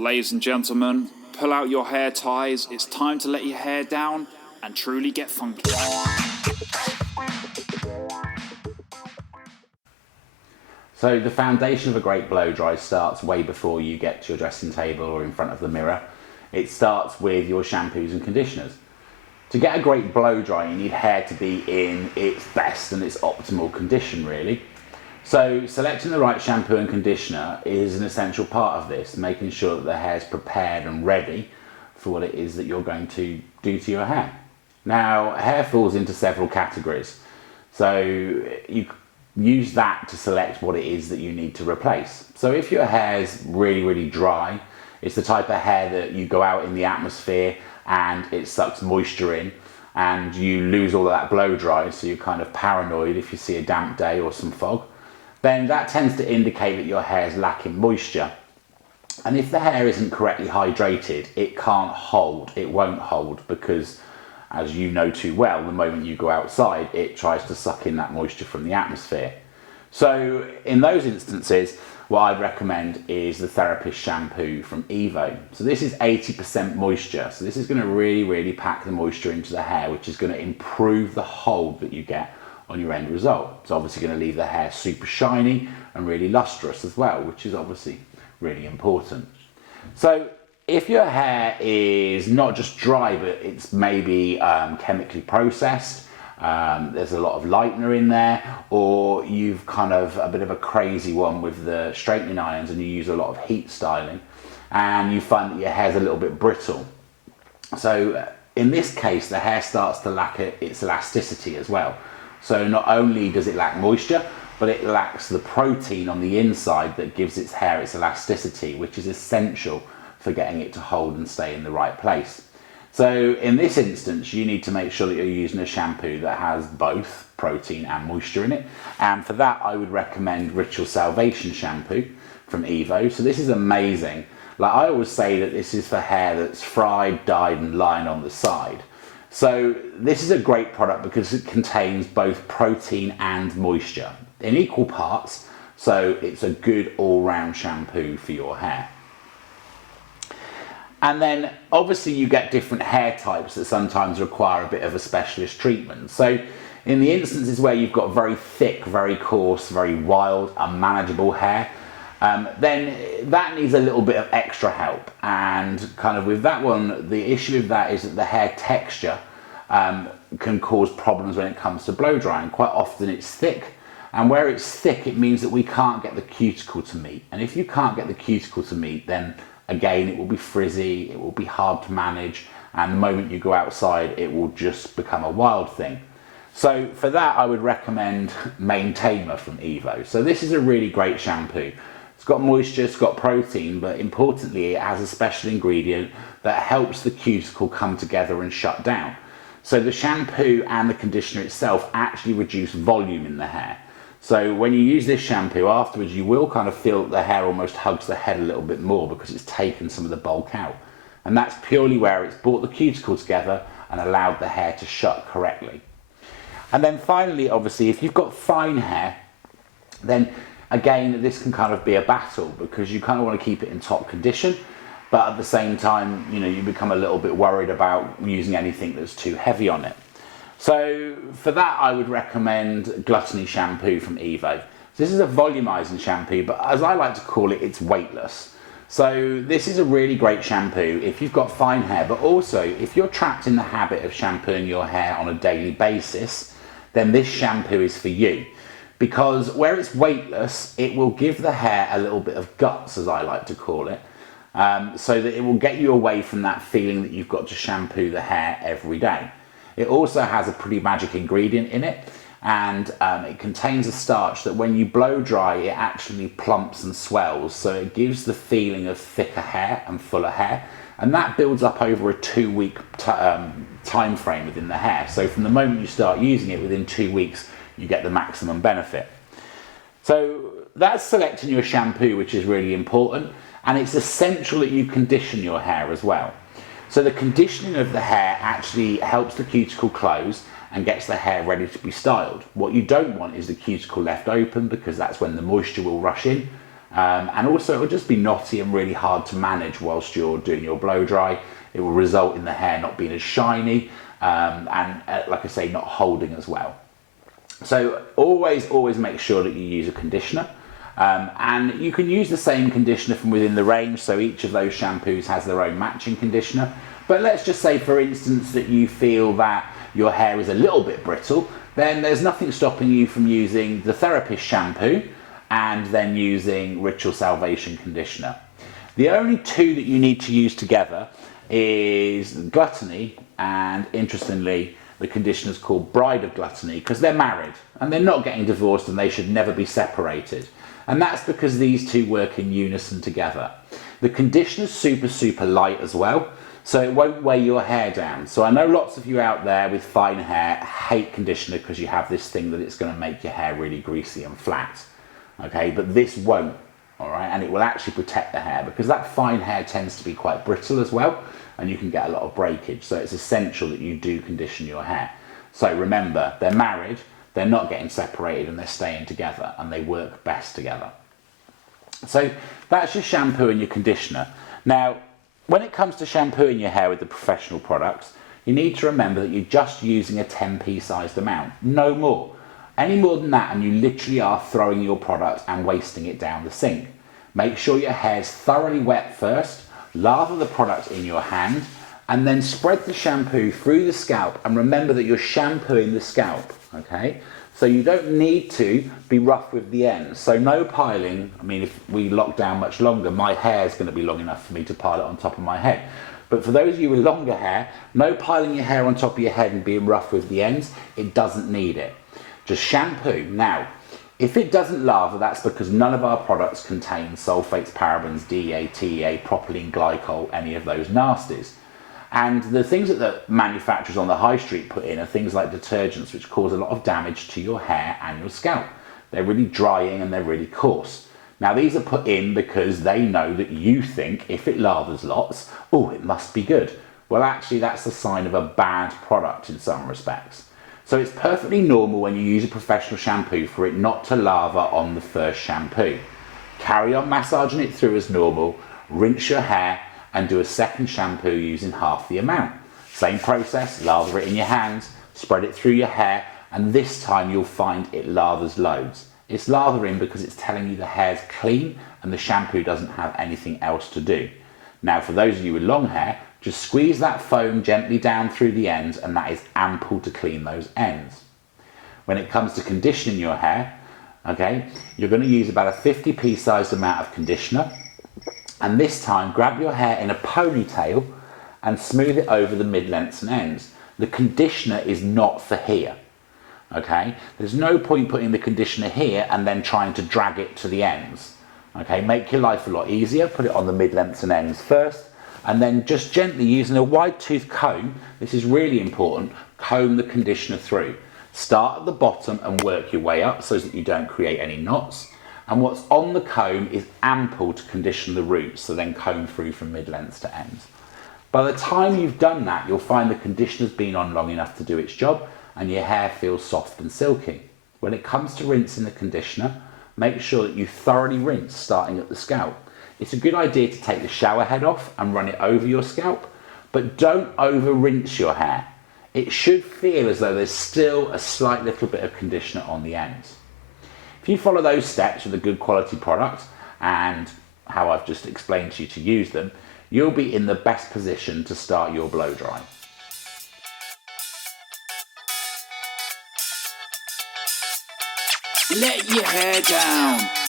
Ladies and gentlemen, pull out your hair ties. It's time to let your hair down and truly get funky. So the foundation of a great blow dry starts way before you get to your dressing table or in front of the mirror. It starts with your shampoos and conditioners. To get a great blow dry, you need hair to be in its best and its optimal condition, really. So selecting the right shampoo and conditioner is an essential part of this, making sure that the hair is prepared and ready for what it is that you're going to do to your hair. Now, hair falls into several categories, so you use that to select what it is that you need to replace. So if your hair is really dry, it's the type of hair that you go out in the atmosphere and it sucks moisture in and you lose all of that blow dry, so you're kind of paranoid if you see a damp day or some fog, then that tends to indicate that your hair is lacking moisture. And if the hair isn't correctly hydrated, it can't hold, it won't hold, because as you know too well, the moment you go outside, it tries to suck in that moisture from the atmosphere. So in those instances, what I'd recommend is the Therapist shampoo from Evo. So this is 80% moisture. So this is going to really pack the moisture into the hair, which is going to improve the hold that you get on your end result. It's obviously going to leave the hair super shiny and really lustrous as well, which is obviously really important. So if your hair is not just dry, but it's maybe chemically processed, there's a lot of lightener in there, or you've kind of a bit of a crazy one with the straightening irons and you use a lot of heat styling, and you find that your hair's a little bit brittle. So in this case, the hair starts to lack its elasticity as well. So not only does it lack moisture, but it lacks the protein on the inside that gives its hair its elasticity, which is essential for getting it to hold and stay in the right place. So in this instance, you need to make sure that you're using a shampoo that has both protein and moisture in it. And for that, I would recommend Ritual Salvation shampoo from Evo. So this is amazing. Like I always say that this is for hair that's fried, dyed and lying on the side. So this is a great product because it contains both protein and moisture in equal parts. So it's a good all-round shampoo for your hair. And then obviously you get different hair types that sometimes require a bit of a specialist treatment. So in the instances where you've got very thick, very coarse, very wild, unmanageable hair, then that needs a little bit of extra help. And kind of with that one, the issue with that is that the hair texture can cause problems when it comes to blow drying. Quite often it's thick, and where it's thick, it means that we can't get the cuticle to meet. And if you can't get the cuticle to meet, then again, it will be frizzy, it will be hard to manage, and the moment you go outside, it will just become a wild thing. So for that, I would recommend Maintainer from Evo. So this is a really great shampoo. It's got moisture, it's got protein, but importantly, it has a special ingredient that helps the cuticle come together and shut down. So the shampoo and the conditioner itself actually reduce volume in the hair. So when you use this shampoo afterwards, you will kind of feel that the hair almost hugs the head a little bit more because it's taken some of the bulk out. And that's purely where it's brought the cuticle together and allowed the hair to shut correctly. And then finally, obviously, if you've got fine hair, then again, this can kind of be a battle because you kind of want to keep it in top condition, but at the same time, you know, you become a little bit worried about using anything that's too heavy on it. So for that, I would recommend Gluttony shampoo from Evo. So this is a volumizing shampoo, but as I like to call it, it's weightless. So this is a really great shampoo if you've got fine hair, but also if you're trapped in the habit of shampooing your hair on a daily basis, then this shampoo is for you. Because where it's weightless, it will give the hair a little bit of guts, as I like to call it, so that it will get you away from that feeling that you've got to shampoo the hair every day. It also has a pretty magic ingredient in it, and it contains a starch that when you blow dry, it actually plumps and swells, so it gives the feeling of thicker hair and fuller hair, and that builds up over a 2-week time frame within the hair. So from the moment you start using it, within 2 weeks, you get the maximum benefit. So that's selecting your shampoo, which is really important, and it's essential that you condition your hair as well. So the conditioning of the hair actually helps the cuticle close and gets the hair ready to be styled. What you don't want is the cuticle left open, because that's when the moisture will rush in And also it will just be knotty and really hard to manage whilst you're doing your blow dry. It will result in the hair not being as shiny and like I say, not holding as well. So always make sure that you use a conditioner. And you can use the same conditioner from within the range, so each of those shampoos has their own matching conditioner. But let's just say, for instance, that you feel that your hair is a little bit brittle, then there's nothing stopping you from using the Therapist shampoo and then using Ritual Salvation conditioner. The only two that you need to use together is Gluttony, and interestingly, the conditioner is called Bride of Gluttony because they're married and they're not getting divorced and they should never be separated. And that's because these two work in unison together. The conditioner's super light as well, so it won't weigh your hair down. So I know lots of you out there with fine hair hate conditioner because you have this thing that it's going to make your hair really greasy and flat. Okay, but this won't, all right? And it will actually protect the hair because that fine hair tends to be quite brittle as well, and you can get a lot of breakage. So it's essential that you do condition your hair. So remember, they're married, they're not getting separated, and they're staying together, and they work best together. So that's your shampoo and your conditioner. Now, when it comes to shampooing your hair with the professional products, you need to remember that you're just using a 10p sized amount, no more. Any more than that and you literally are throwing your product and wasting it down the sink. Make sure your hair's thoroughly wet first, lather the product in your hand, and then spread the shampoo through the scalp, and remember that you're shampooing the scalp, okay? So you don't need to be rough with the ends. So no piling. I mean, if we lock down much longer, my hair is going to be long enough for me to pile it on top of my head. But for those of you with longer hair, no piling your hair on top of your head and being rough with the ends. It doesn't need it. Just shampoo. Now, if it doesn't lather, that's because none of our products contain sulfates, parabens, DEA, TEA, propylene glycol, any of those nasties. And the things that the manufacturers on the high street put in are things like detergents, which cause a lot of damage to your hair and your scalp. They're really drying and they're really coarse. Now, these are put in because they know that you think if it lathers lots, oh, it must be good. Well, actually, that's a sign of a bad product in some respects. So it's perfectly normal when you use a professional shampoo for it not to lather on the first shampoo. Carry on massaging it through as normal, rinse your hair, and do a second shampoo using half the amount. Same process, lather it in your hands, spread it through your hair, and this time you'll find it lathers loads. It's lathering because it's telling you the hair's clean and the shampoo doesn't have anything else to do. Now, for those of you with long hair, just squeeze that foam gently down through the ends, and that is ample to clean those ends. When it comes to conditioning your hair, okay, you're going to use about a 50p sized amount of conditioner. And this time, grab your hair in a ponytail and smooth it over the mid-lengths and ends. The conditioner is not for here, okay? There's no point putting the conditioner here and then trying to drag it to the ends, okay? Make your life a lot easier. Put it on the mid-lengths and ends first, and then just gently using a wide-tooth comb, this is really important, comb the conditioner through. Start at the bottom and work your way up so that you don't create any knots. And what's on the comb is ample to condition the roots, so then comb through from mid-lengths to ends. By the time you've done that, you'll find the conditioner's been on long enough to do its job and your hair feels soft and silky. When it comes to rinsing the conditioner, make sure that you thoroughly rinse starting at the scalp. It's a good idea to take the shower head off and run it over your scalp, but don't over rinse your hair. It should feel as though there's still a slight little bit of conditioner on the ends. If you follow those steps with a good quality product and how I've just explained to you to use them, you'll be in the best position to start your blow dry. Let your hair down.